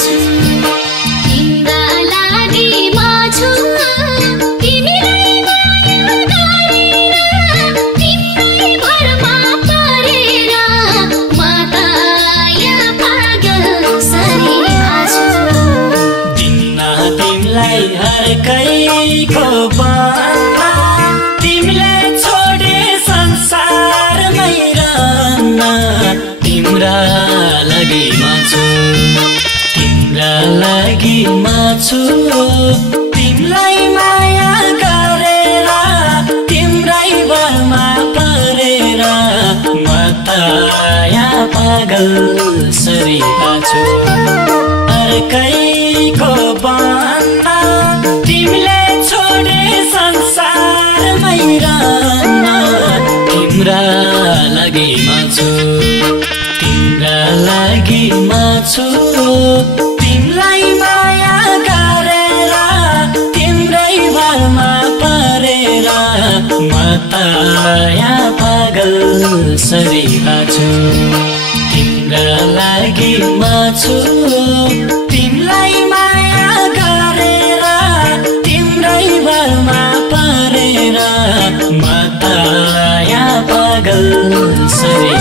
छु तिम्रा लागि म छु तिमीलाई माया गरेर तिम्रै भरमा परेर म त यहाँ पागल सरी छु दिन्न तिमीलाई हर्कैको बाना तिमीले छोडे संसारमै रहन तिम्रा लागि म छु तिम्रा लागि म छु तिमीलाई माया गरेर तिम्रै भरमा परेर म त यहाँ पागल सरी छु अर्कैको बाना तिमीले छोडे संसारमै रहन तिम्रा लागि म छु तिम्रा लागि म छु तिमीलाई माया गरेर तिम्रै भरमा परेर म त यहाँ पागल सरी छु तिम्रा लागि म छु तिमीलाई माया गरेर तिम्रै भरमा परेर म त यहाँ पागल सरी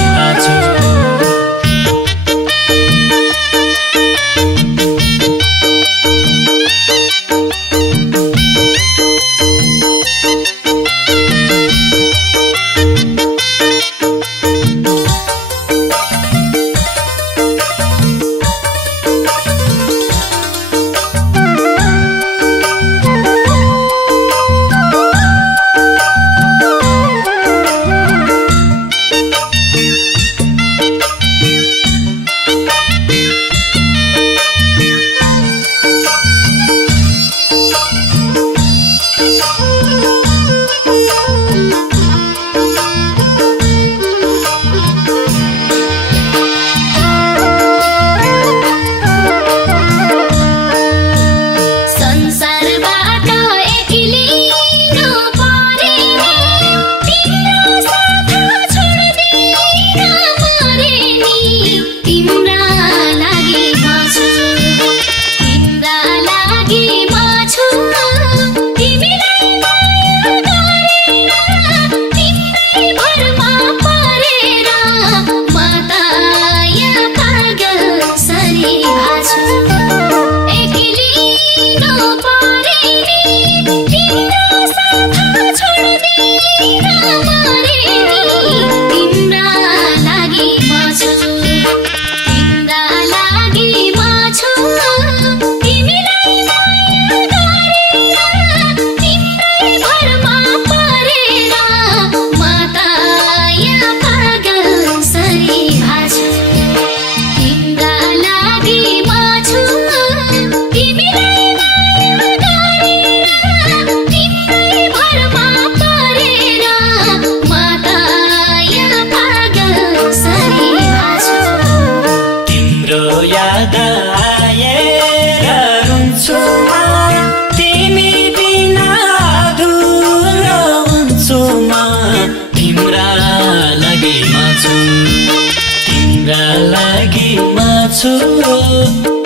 छु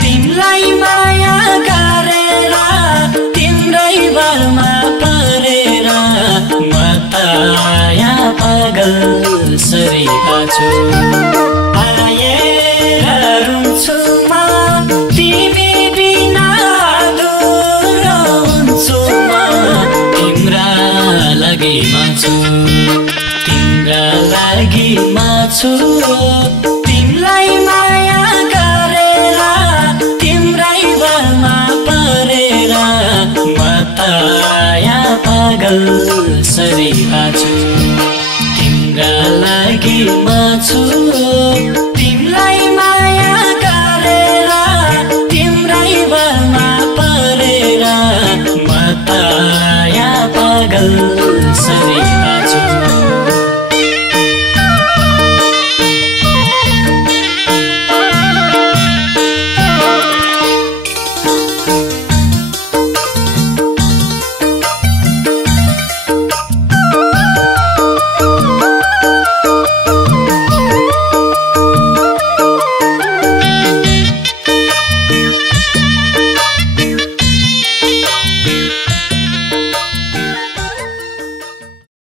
तिमीलाई माया गरेर तिम्रै भरमा परेर म त यहाँ पागल सरी छु आएर रुन्छु म तिमी बिना अधुरो हुन्छु म तिम्रा लागि म छु तिम्रा लागि म छु तिमीलाई माया गरेर तिम्रै भरमा परेर म त यहाँ पागल सरी छु